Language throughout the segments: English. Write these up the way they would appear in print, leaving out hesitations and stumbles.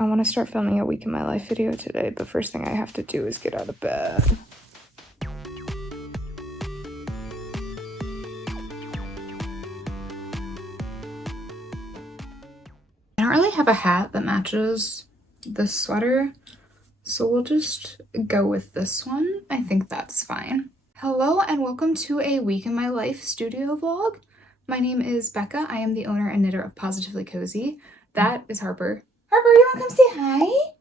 I want to start filming a week in my life video today, but first thing I have to do is get out of bed. I don't really have a hat that matches this sweater, so we'll just go with this one. I think that's fine. Hello and welcome to a week in my life studio vlog. My name is Becca. I am the owner and knitter of Positively Cozy. That is Harper. Harper, you wanna come say hi?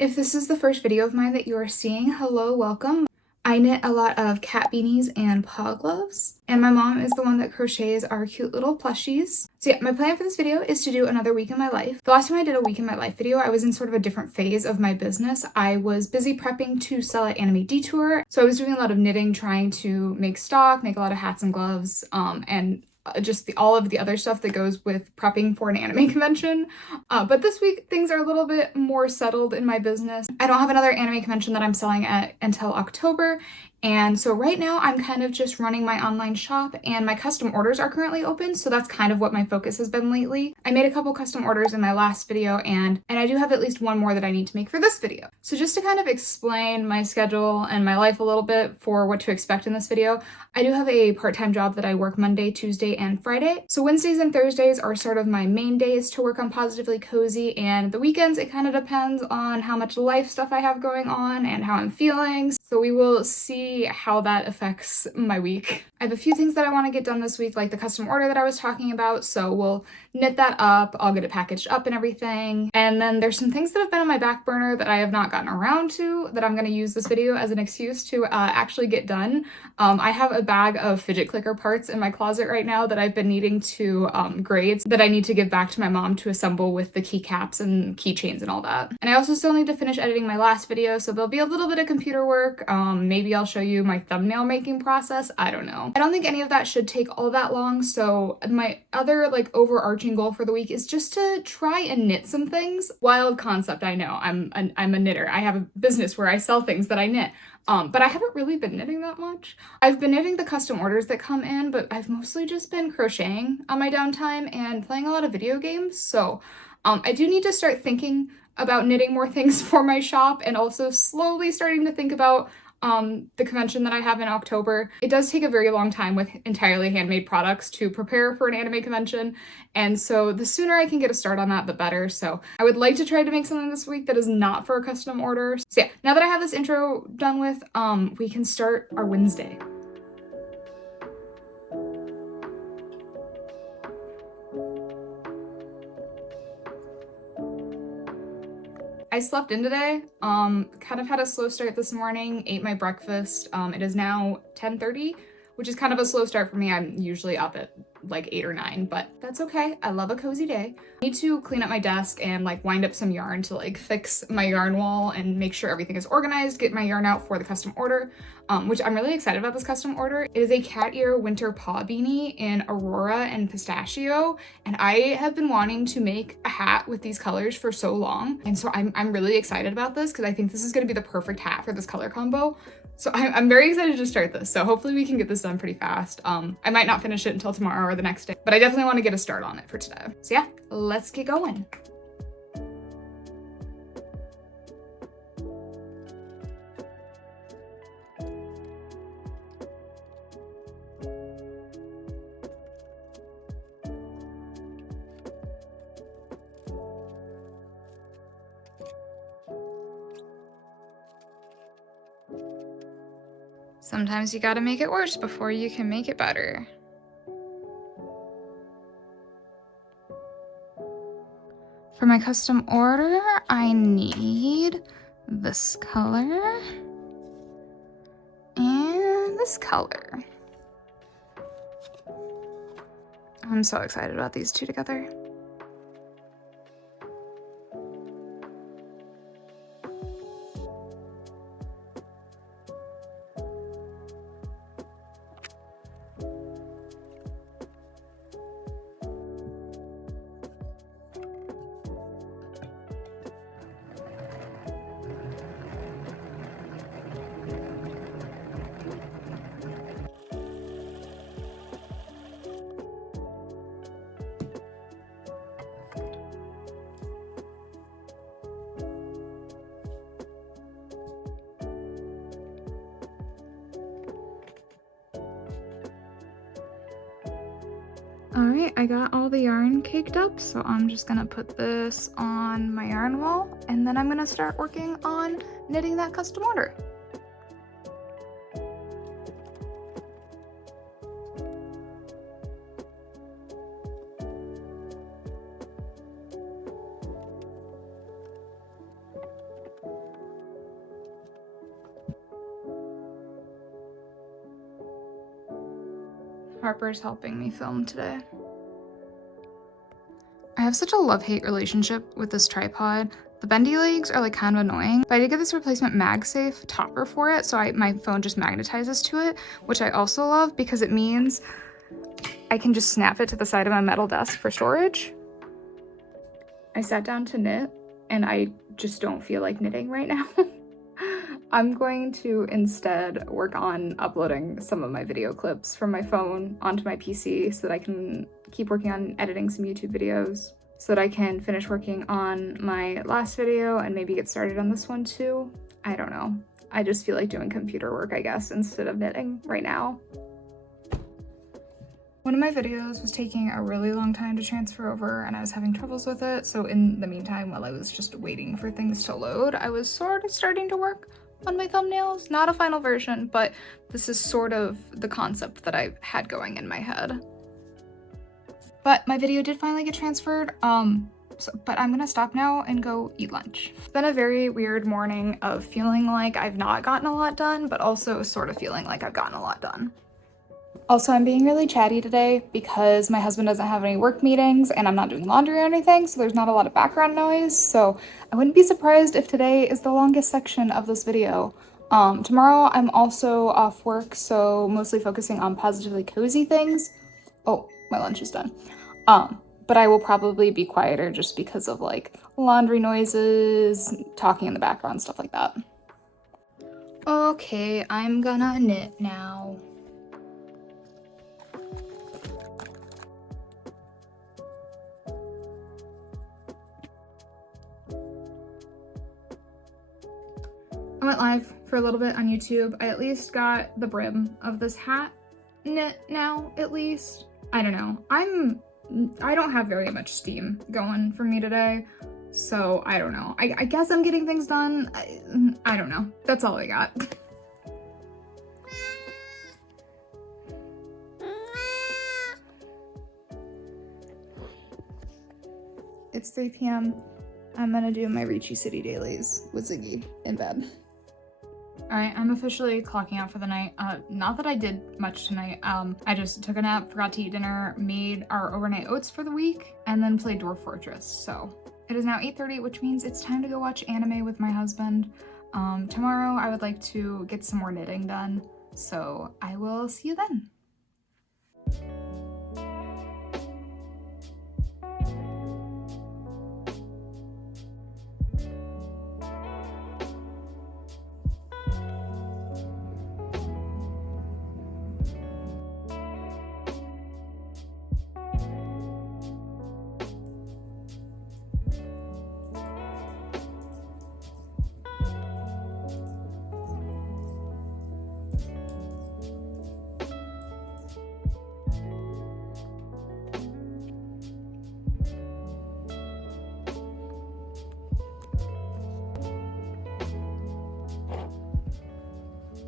If this is the first video of mine that you are seeing, hello, welcome. I knit a lot of cat beanies and paw gloves, and my mom is the one that crochets our cute little plushies. So yeah, my plan for this video is to do another week in my life. The last time I did a week in my life video, I was in sort of a different phase of my business. I was busy prepping to sell at Anime Detour, so I was doing a lot of knitting, trying to make stock, make a lot of hats and gloves, and just all of the other stuff that goes with prepping for an anime convention. But this week things are a little bit more settled in my business. I don't have another anime convention that I'm selling at until October. And so right now I'm kind of just running my online shop, and my custom orders are currently open. So that's kind of what my focus has been lately. I made a couple custom orders in my last video, and I do have at least one more that I need to make for this video. So just to kind of explain my schedule and my life a little bit for what to expect in this video, I do have a part-time job that I work Monday, Tuesday, and Friday. So Wednesdays and Thursdays are sort of my main days to work on Positively Cozy, and the weekends it kind of depends on how much life stuff I have going on and how I'm feeling. So we will see how that affects my week. I have a few things that I want to get done this week, like the custom order that I was talking about, so we'll knit that up, I'll get it packaged up and everything. And then there's some things that have been on my back burner that I have not gotten around to that I'm going to use this video as an excuse to actually get done. I have a bag of fidget clicker parts in my closet right now that I've been needing to grade that I need to give back to my mom to assemble with the keycaps and keychains and all that. And I also still need to finish editing my last video, so there'll be a little bit of computer work. Maybe I'll show you my thumbnail making process. I don't know. I don't think any of that should take all that long, so my other overarching goal for the week is just to try and knit some things. Wild concept, I know. I'm a knitter. I have a business where I sell things that I knit. But I haven't really been knitting that much. I've been knitting the custom orders that come in, but I've mostly just been crocheting on my downtime and playing a lot of video games. So I do need to start thinking about knitting more things for my shop, and also slowly starting to think about the convention that I have in October. It does take a very long time with entirely handmade products to prepare for an anime convention, and so the sooner I can get a start on that, the better. So I would like to try to make something this week that is not for a custom order. So yeah, now that I have this intro done with, we can start our Wednesday. I slept in today, kind of had a slow start this morning, ate my breakfast. It is now 10:30, which is kind of a slow start for me. I'm usually up at like 8 or 9, but that's okay. I love a cozy day. I need to clean up my desk and wind up some yarn to fix my yarn wall and make sure everything is organized, get my yarn out for the custom order, which I'm really excited about this custom order. It is a cat ear winter paw beanie in Aurora and Pistachio, and I have been wanting to make a hat with these colors for so long, and so I'm really excited about this because I think this is going to be the perfect hat for this color combo. So I'm very excited to start this. So hopefully we can get this done pretty fast. I might not finish it until tomorrow or the next day, but I definitely want to get a start on it for today. So yeah, let's get going. Sometimes you gotta make it worse before you can make it better. For my custom order, I need this color and this color. I'm so excited about these two together. All right, I got all the yarn caked up, so I'm just gonna put this on my yarn wall, and then I'm gonna start working on knitting that custom order. Harper's helping me film today. I have such a love-hate relationship with this tripod. The bendy legs are like kind of annoying, but I did get this replacement MagSafe topper for it, so my phone just magnetizes to it, which I also love because it means I can just snap it to the side of my metal desk for storage. I sat down to knit, and I just don't feel like knitting right now. I'm going to instead work on uploading some of my video clips from my phone onto my PC so that I can keep working on editing some YouTube videos, so that I can finish working on my last video and maybe get started on this one too. I don't know. I just feel like doing computer work, I guess, instead of knitting right now. One of my videos was taking a really long time to transfer over and I was having troubles with it, so in the meantime, while I was just waiting for things to load, I was sort of starting to work on my thumbnails. Not a final version, but this is sort of the concept that I've had going in my head. But my video did finally get transferred, but I'm gonna stop now and go eat lunch. It's been a very weird morning of feeling like I've not gotten a lot done, but also sort of feeling like I've gotten a lot done. Also, I'm being really chatty today because my husband doesn't have any work meetings and I'm not doing laundry or anything, so there's not a lot of background noise. So I wouldn't be surprised if today is the longest section of this video. Tomorrow I'm also off work, so mostly focusing on positively cozy things. Oh, my lunch is done. But I will probably be quieter just because of like laundry noises, talking in the background, stuff like that. Okay, I'm gonna knit now. I went live for a little bit on YouTube. I at least got the brim of this hat knit now, at least. I don't know. I don't have very much steam going for me today, so I don't know. I guess I'm getting things done. I don't know. That's all I got. It's 3 p.m. I'm gonna do my Ricci City dailies with Ziggy in bed. Alright, I'm officially clocking out for the night. Not that I did much tonight. I just took a nap, forgot to eat dinner, made our overnight oats for the week, and then played Dwarf Fortress. So it is now 8:30, which means it's time to go watch anime with my husband. Tomorrow I would like to get some more knitting done, so I will see you then.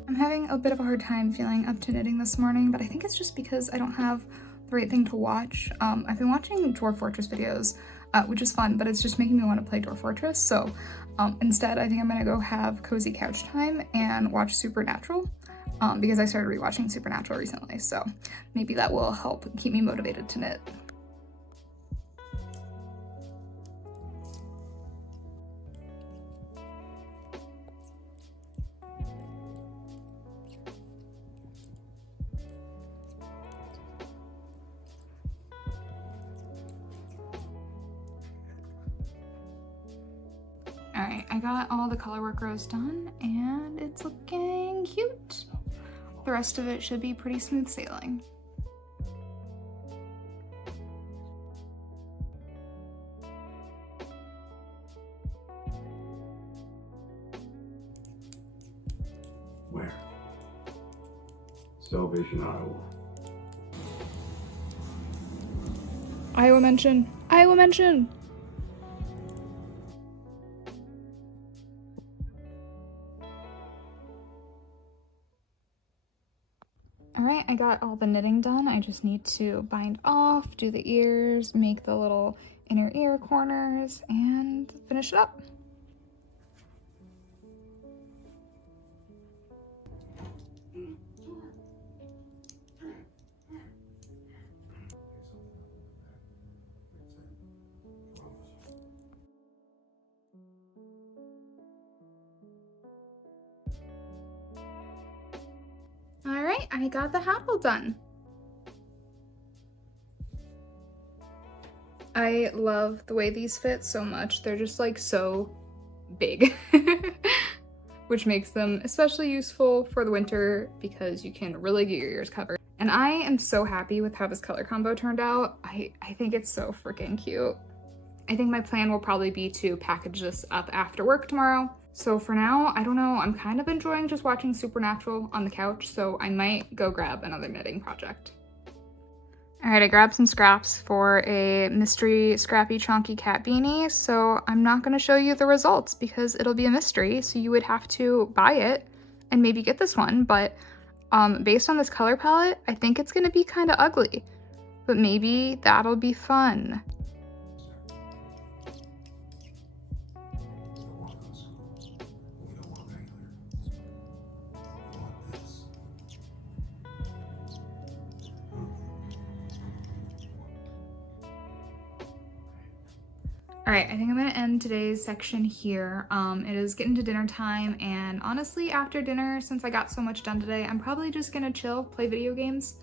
I'm having a bit of a hard time feeling up to knitting this morning, but I think it's just because I don't have the right thing to watch. I've been watching Dwarf Fortress videos, which is fun, but it's just making me want to play Dwarf Fortress. So instead, I think I'm gonna go have cozy couch time and watch Supernatural, because I started rewatching Supernatural recently. So maybe that will help keep me motivated to knit. Alright, I got all the color work rows done and it's looking cute. The rest of it should be pretty smooth sailing. Where? Salvation Iowa. Iowa mention. Iowa mention. Alright, I got all the knitting done. I just need to bind off, do the ears, make the little inner ear corners, and finish it up. Alright, I got the hat all done. I love the way these fit so much. They're just like so big, which makes them especially useful for the winter because you can really get your ears covered. And I am so happy with how this color combo turned out. I think it's so freaking cute. I think my plan will probably be to package this up after work tomorrow. So for now, I don't know, I'm kind of enjoying just watching Supernatural on the couch, so I might go grab another knitting project. All right, I grabbed some scraps for a mystery scrappy chonky cat beanie, so I'm not gonna show you the results because it'll be a mystery, so you would have to buy it and maybe get this one, but based on this color palette, I think it's gonna be kind of ugly, but maybe that'll be fun. All right, I think I'm gonna end today's section here. It is getting to dinner time, and honestly, after dinner, since I got so much done today, I'm probably just gonna chill, play video games,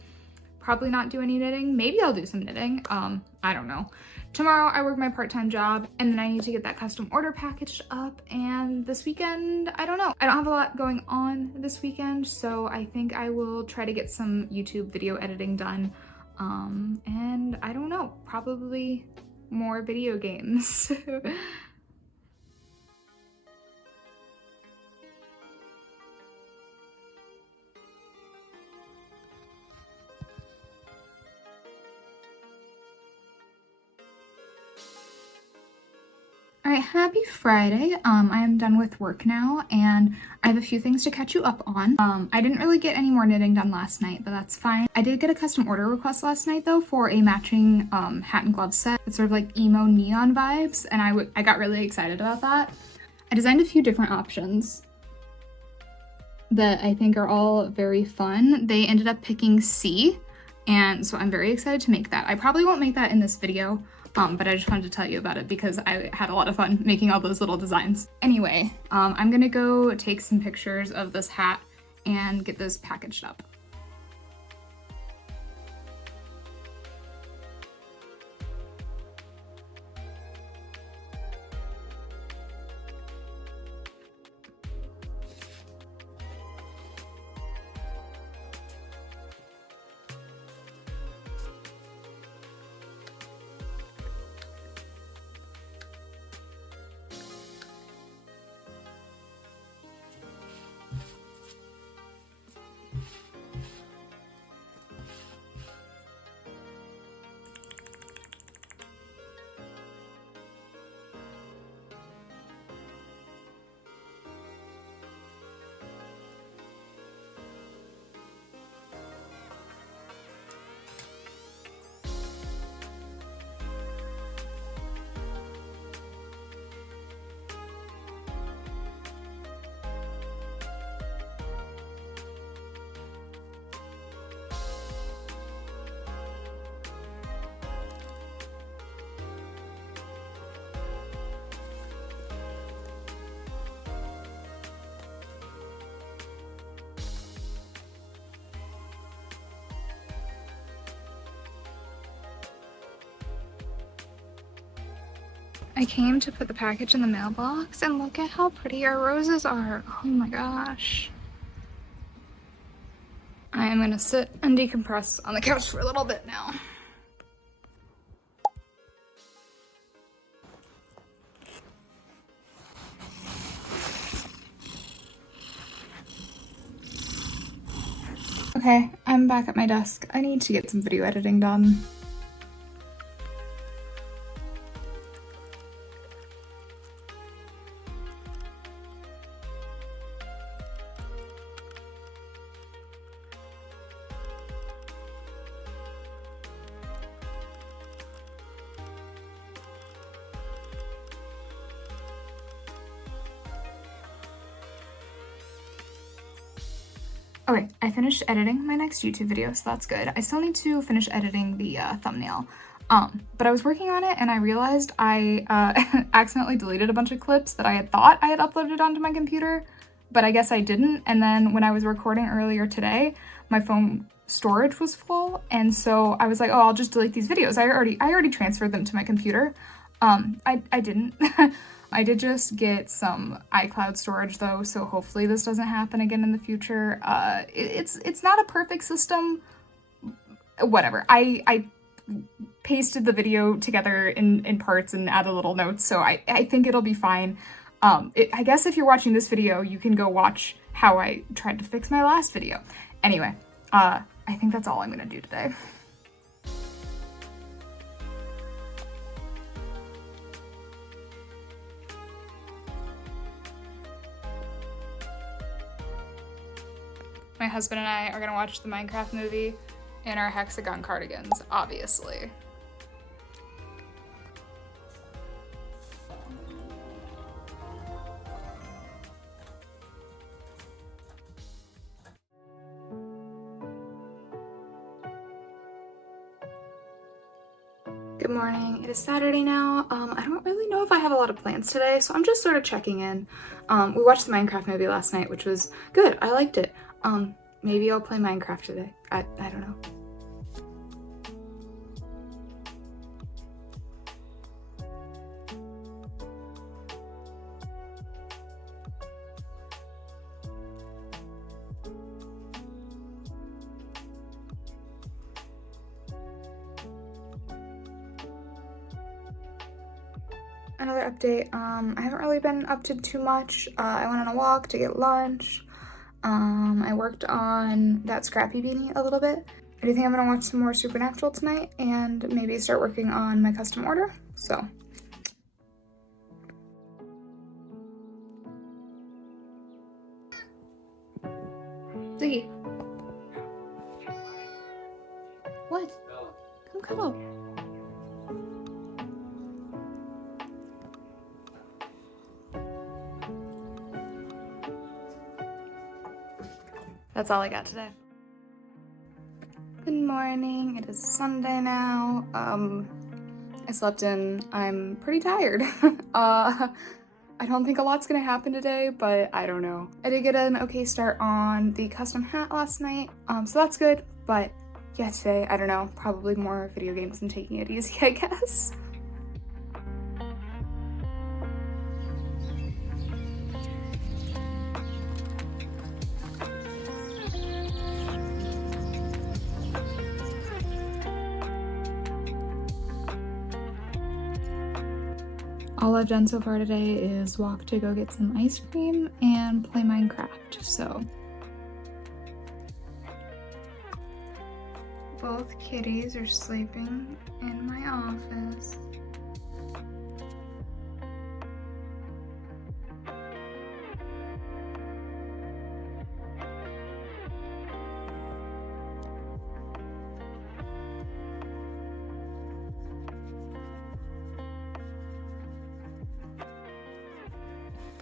probably not do any knitting. Maybe I'll do some knitting, I don't know. Tomorrow I work my part-time job, and then I need to get that custom order packaged up, and this weekend, I don't know. I don't have a lot going on this weekend, so I think I will try to get some YouTube video editing done, and I don't know, probably more video games. All right, happy Friday. I am done with work now, and I have a few things to catch you up on. I didn't really get any more knitting done last night, but that's fine. I did get a custom order request last night though for a matching hat and glove set. It's sort of like emo neon vibes, and I got really excited about that. I designed a few different options that I think are all very fun. They ended up picking C, and so I'm very excited to make that. I probably won't make that in this video, but I just wanted to tell you about it because I had a lot of fun making all those little designs. Anyway, I'm gonna go take some pictures of this hat and get this packaged up. I came to put the package in the mailbox, and look at how pretty our roses are. Oh my gosh. I am gonna sit and decompress on the couch for a little bit now. Okay, I'm back at my desk. I need to get some video editing done. Okay, I finished editing my next YouTube video, so that's good. I still need to finish editing the thumbnail. But I was working on it and I realized I accidentally deleted a bunch of clips that I had thought I had uploaded onto my computer, but I guess I didn't. And then when I was recording earlier today, my phone storage was full, and so I was like, oh, I'll just delete these videos. I already transferred them to my computer. I didn't. I did just get some iCloud storage though, so hopefully this doesn't happen again in the future. It's not a perfect system. Whatever. I pasted the video together in parts and added little notes, so I think it'll be fine. I guess if you're watching this video, you can go watch how I tried to fix my last video. Anyway, I think that's all I'm gonna do today. My husband and I are gonna watch the Minecraft movie in our hexagon cardigans, obviously. Good morning. It is Saturday now. I don't really know if I have a lot of plans today, so I'm just sort of checking in. We watched the Minecraft movie last night, which was good. I liked it. Maybe I'll play Minecraft today. I don't know. Another update, I haven't really been up to too much. I went on a walk to get lunch. I worked on that Scrappy Beanie a little bit. I do think I'm gonna watch some more Supernatural tonight and maybe start working on my custom order, so. Ziggy. What? Come cuddle. That's all I got today. Good morning. It is Sunday now. I slept in. I'm pretty tired. I don't think a lot's gonna happen today, but I don't know. I did get an okay start on the custom hat last night, so that's good. But yeah, today, I don't know, probably more video games and taking it easy, I guess. All I've done so far today is walk to go get some ice cream and play Minecraft, so. Both kitties are sleeping in my office.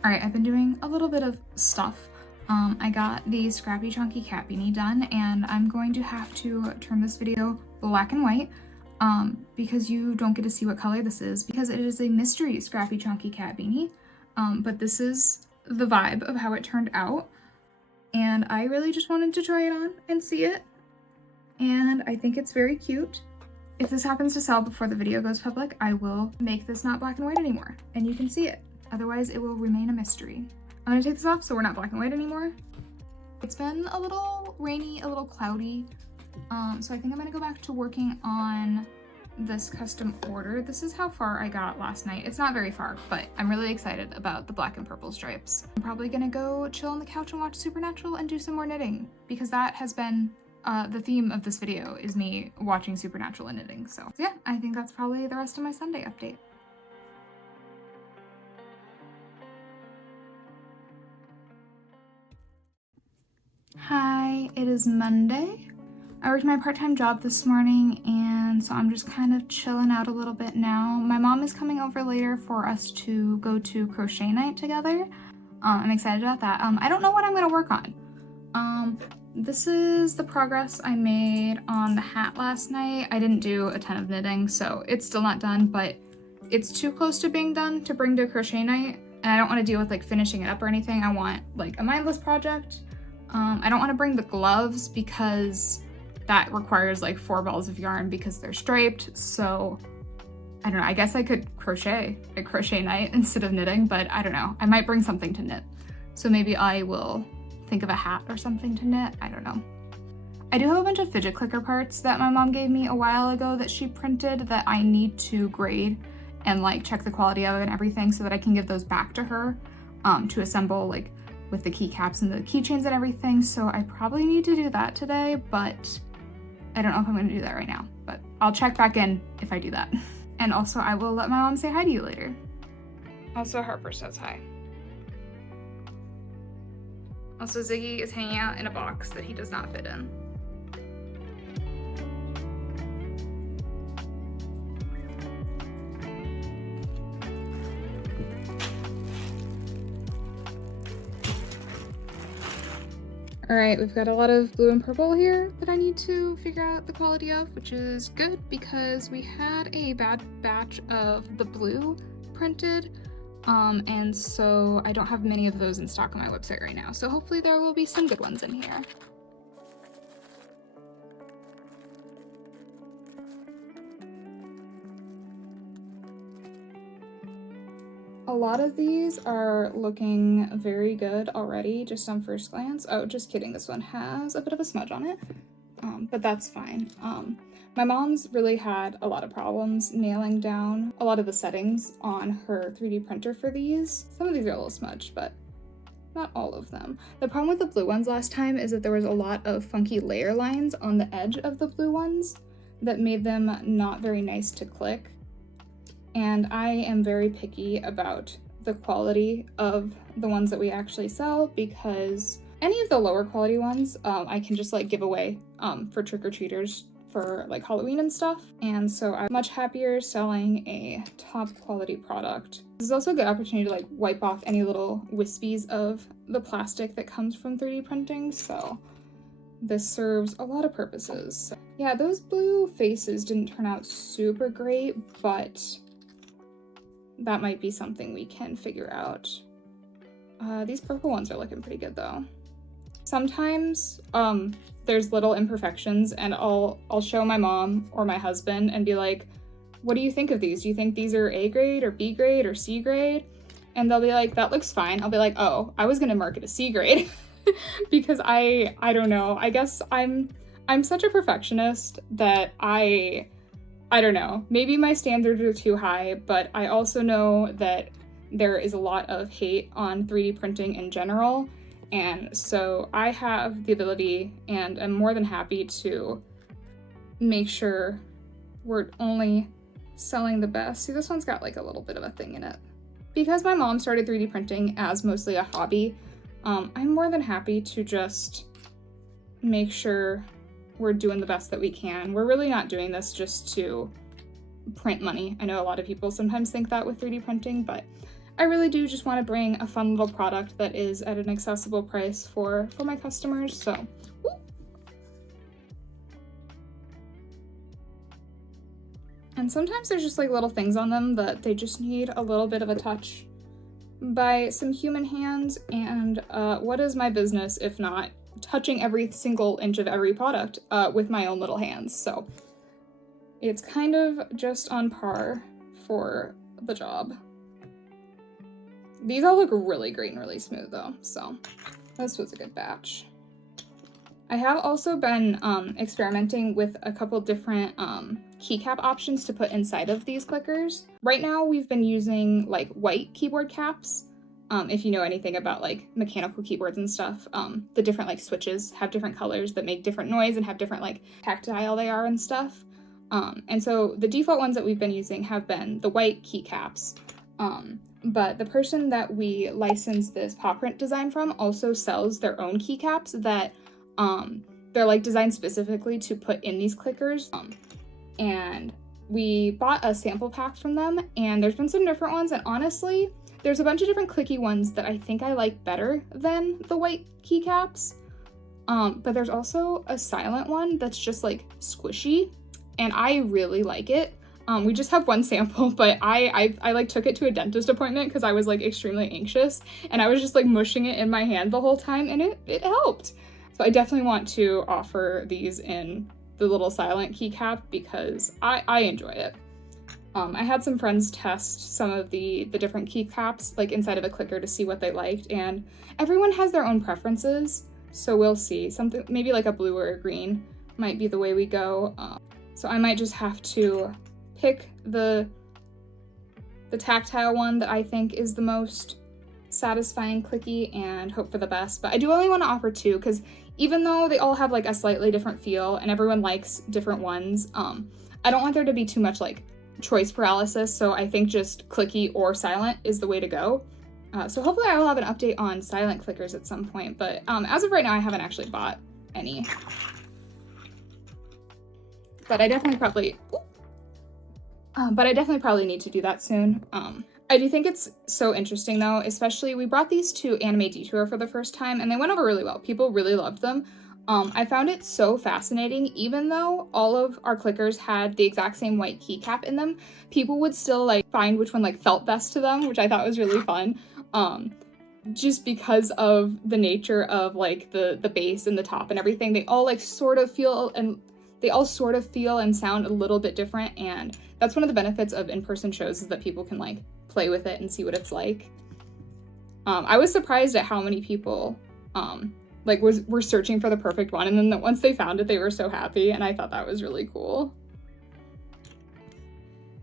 All right, I've been doing a little bit of stuff. I got the Scrappy Chunky Cat Beanie done, and I'm going to have to turn this video black and white because you don't get to see what color this is because it is a mystery Scrappy Chunky Cat Beanie. But this is the vibe of how it turned out, and I really just wanted to try it on and see it, and I think it's very cute. If this happens to sell before the video goes public, I will make this not black and white anymore, and you can see it. Otherwise, it will remain a mystery. I'm gonna take this off so we're not black and white anymore. It's been a little rainy, a little cloudy, so I think I'm gonna go back to working on this custom order. This is how far I got last night. It's not very far, but I'm really excited about the black and purple stripes. I'm probably gonna go chill on the couch and watch Supernatural and do some more knitting because that has been the theme of this video is me watching Supernatural and knitting. So yeah, I think that's probably the rest of my Sunday update. Hi, it is Monday. I worked my part-time job this morning, and so I'm just kind of chilling out a little bit now. My mom is coming over later for us to go to crochet night together. I'm excited about that. I don't know what I'm gonna work on. This is the progress I made on the hat last night. I didn't do a ton of knitting, so it's still not done, but it's too close to being done to bring to crochet night. And I don't want to deal with like finishing it up or anything. I want like a mindless project. I don't want to bring the gloves because that requires like 4 balls of yarn because they're striped. So I don't know, I guess I could crochet at crochet night instead of knitting, but I don't know. I might bring something to knit. So maybe I will think of a hat or something to knit. I don't know. I do have a bunch of fidget clicker parts that my mom gave me a while ago that she printed that I need to grade and like check the quality of it and everything so that I can give those back to her to assemble like with the keycaps and the keychains and everything. So I probably need to do that today, but I don't know if I'm gonna do that right now, but I'll check back in if I do that. And also I will let my mom say hi to you later. Also Harper says hi. Also Ziggy is hanging out in a box that he does not fit in. All right, we've got a lot of blue and purple here that I need to figure out the quality of, which is good because we had a bad batch of the blue printed, and so I don't have many of those in stock on my website right now. So hopefully there will be some good ones in here. A lot of these are looking very good already, just on first glance. Oh, just kidding, this one has a bit of a smudge on it, but that's fine. My mom's really had a lot of problems nailing down a lot of the settings on her 3D printer for these. Some of these are a little smudged, but not all of them. The problem with the blue ones last time is that there was a lot of funky layer lines on the edge of the blue ones that made them not very nice to click. And I am very picky about the quality of the ones that we actually sell because any of the lower quality ones I can just like give away for trick-or-treaters for like Halloween and stuff. And so I'm much happier selling a top quality product. This is also a good opportunity to like wipe off any little wispies of the plastic that comes from 3D printing. So this serves a lot of purposes. So, yeah, those blue faces didn't turn out super great, but that might be something we can figure out. These purple ones are looking pretty good though. Sometimes there's little imperfections and I'll show my mom or my husband and be like, what do you think of these? Do you think these are A grade or B grade or C grade? And they'll be like, that looks fine. I'll be like, oh, I was gonna mark it a C grade because I don't know. I guess I'm such a perfectionist that I don't know. Maybe my standards are too high, but I also know that there is a lot of hate on 3D printing in general. And so I have the ability and I'm more than happy to make sure we're only selling the best. See, this one's got like a little bit of a thing in it. Because my mom started 3D printing as mostly a hobby, I'm more than happy to just make sure we're doing the best that we can. We're really not doing this just to print money. I know a lot of people sometimes think that with 3D printing, but I really do just want to bring a fun little product that is at an accessible price for my customers. So, woo. And sometimes there's just like little things on them that they just need a little bit of a touch by some human hands. And what is my business if not touching every single inch of every product with my own little hands? So it's kind of just on par for the job. These all look really great and really smooth though, so this was a good batch. I have also been experimenting with a couple different keycap options to put inside of these clickers. Right now we've been using like white keyboard caps. If you know anything about like mechanical keyboards and stuff, the different like switches have different colors that make different noise and have different like tactile they are and stuff. And so the default ones that we've been using have been the white keycaps. But the person that we licensed this paw print design from also sells their own keycaps that they're like designed specifically to put in these clickers. And we bought a sample pack from them, and there's been some different ones, and honestly, there's a bunch of different clicky ones that I think I like better than the white keycaps. But there's also a silent one that's just like squishy, and I really like it. We just have one sample, but I like took it to a dentist appointment because I was like extremely anxious, and I was just like mushing it in my hand the whole time, and it helped. So I definitely want to offer these in the little silent keycap because I enjoy it. I had some friends test some of the different keycaps like inside of a clicker to see what they liked, and everyone has their own preferences. So we'll see. Something maybe like a blue or a green might be the way we go. So I might just have to pick the tactile one that I think is the most satisfying clicky and hope for the best. But I do only want to offer two because even though they all have like a slightly different feel and everyone likes different ones, I don't want there to be too much like choice paralysis. So I think just clicky or silent is the way to go. So hopefully I will have an update on silent clickers at some point, but as of right now, I haven't actually bought any. But I definitely probably need to do that soon. I do think it's so interesting though, especially we brought these to Anime Detour for the first time and they went over really well. People really loved them. I found it so fascinating, even though all of our clickers had the exact same white keycap in them, people would still like find which one like felt best to them, which I thought was really fun. Just because of the nature of like the base and the top and everything, they all sort of feel and sound a little bit different, and that's one of the benefits of in-person shows is that people can like play with it and see what it's like. I was surprised at how many people were searching for the perfect one, and then once they found it, they were so happy, and I thought that was really cool.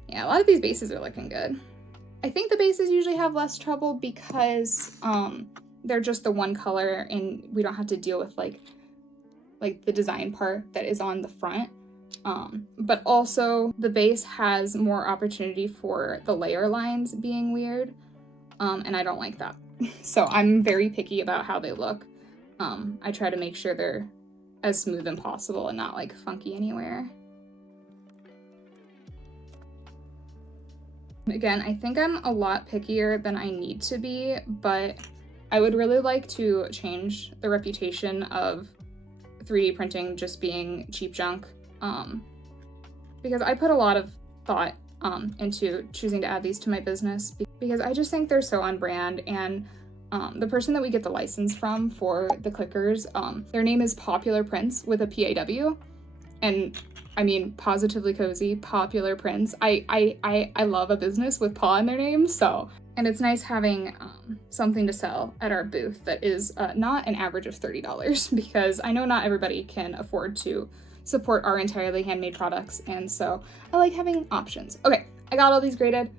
Yeah, a lot of these bases are looking good. I think the bases usually have less trouble because they're just the one color and we don't have to deal with like the design part that is on the front. But also the base has more opportunity for the layer lines being weird, and I don't like that. So I'm very picky about how they look. I try to make sure they're as smooth as possible and not like funky anywhere. Again, I think I'm a lot pickier than I need to be, but I would really like to change the reputation of 3D printing just being cheap junk, because I put a lot of thought into choosing to add these to my business because I just think they're so on brand, and the person that we get the license from for the clickers, their name is Popular Prints with a P-A-W, and I mean positively cozy, Popular Prints. I love a business with paw in their name, so, and it's nice having something to sell at our booth that is not an average of $30 because I know not everybody can afford to support our entirely handmade products, and so I like having options. Okay, I got all these graded.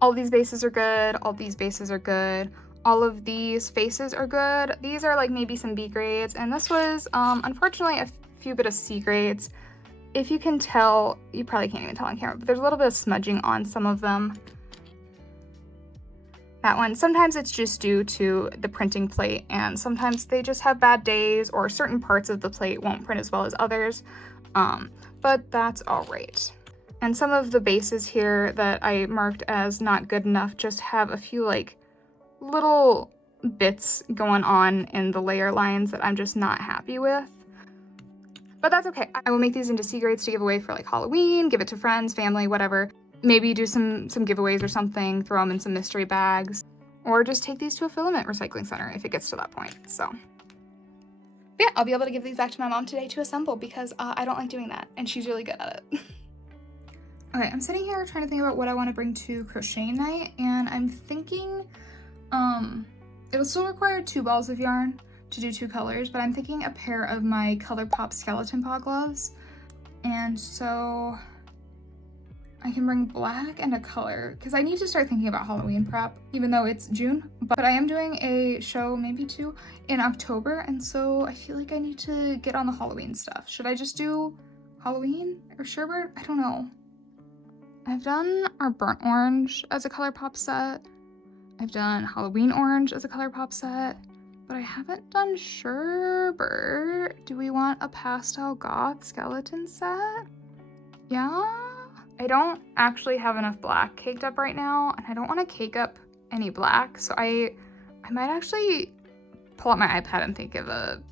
All these bases are good, all these bases are good, all of these faces are good. These are like maybe some B grades, and this was unfortunately a few bit of C grades. If you can tell, you probably can't even tell on camera, but there's a little bit of smudging on some of them. That one, sometimes it's just due to the printing plate, and sometimes they just have bad days or certain parts of the plate won't print as well as others, but that's all right. And some of the bases here that I marked as not good enough just have a few like little bits going on in the layer lines that I'm just not happy with. But that's okay. I will make these into C grades to give away for like Halloween, give it to friends, family, whatever. Maybe do some giveaways or something, throw them in some mystery bags, or just take these to a filament recycling center if it gets to that point. So yeah, I'll be able to give these back to my mom today to assemble because I don't like doing that and she's really good at it. Okay, I'm sitting here trying to think about what I want to bring to crochet night, and I'm thinking it'll still require 2 balls of yarn to do 2 colors, but I'm thinking a pair of my ColourPop skeleton paw gloves, and so I can bring black and a color because I need to start thinking about Halloween prep, even though it's June, but I am doing a show, maybe 2, in October, and so I feel like I need to get on the Halloween stuff. Should I just do Halloween or Sherbert? I don't know. I've done our burnt orange as a ColourPop set. I've done Halloween orange as a ColourPop set, but I haven't done Sherbert. Do we want a pastel goth skeleton set? Yeah? I don't actually have enough black caked up right now, and I don't want to cake up any black, so I might actually pull out my iPad and think of a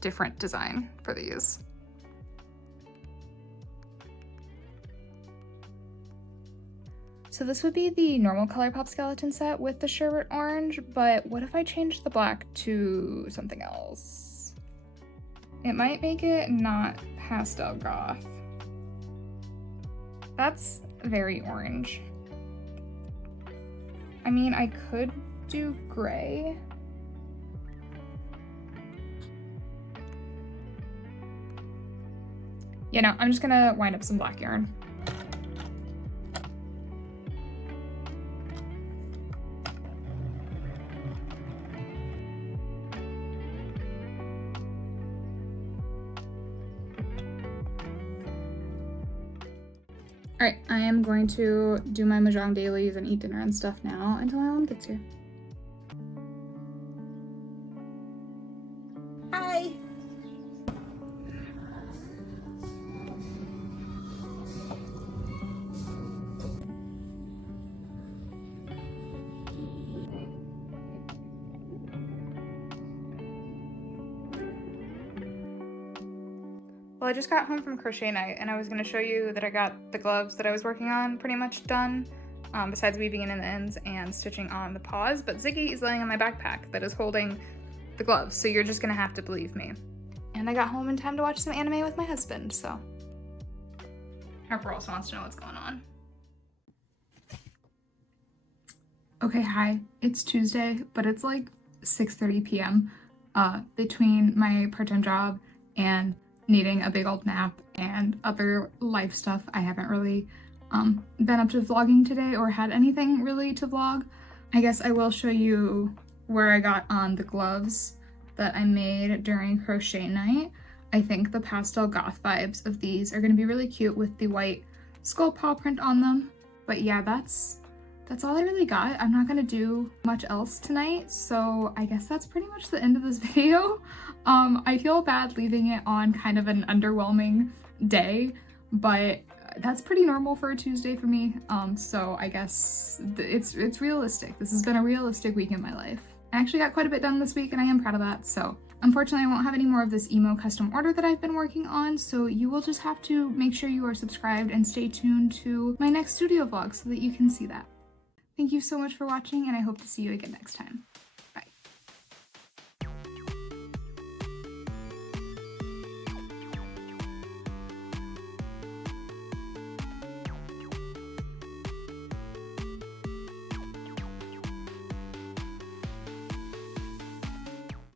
different design for these. So this would be the normal ColourPop skeleton set with the sherbet orange, but what if I changed the black to something else? It might make it not pastel goth. That's very orange. I mean, I could do gray. You know, I'm just gonna wind up some black yarn. All right, I am going to do my mahjong dailies and eat dinner and stuff now until my mom gets here. Hi. Well, I just got home from crochet night and I was going to show you that I got the gloves that I was working on pretty much done, besides weaving in the ends and stitching on the paws, but Ziggy is laying on my backpack that is holding the gloves, so you're just going to have to believe me. And I got home in time to watch some anime with my husband, so Harper also wants to know what's going on. Okay, hi. It's Tuesday, but it's like 6:30 p.m. Between my part-time job and needing a big old nap and other life stuff, I haven't really been up to vlogging today or had anything really to vlog. I guess I will show you where I got on the gloves that I made during crochet night. I think the pastel goth vibes of these are going to be really cute with the white skull paw print on them. But yeah, that's all I really got. I'm not going to do much else tonight, so I guess that's pretty much the end of this video. I feel bad leaving it on kind of an underwhelming day, but that's pretty normal for a Tuesday for me. So I guess it's realistic. This has been a realistic week in my life. I actually got quite a bit done this week and I am proud of that. So unfortunately I won't have any more of this emo custom order that I've been working on. So you will just have to make sure you are subscribed and stay tuned to my next studio vlog so that you can see that. Thank you so much for watching and I hope to see you again next time.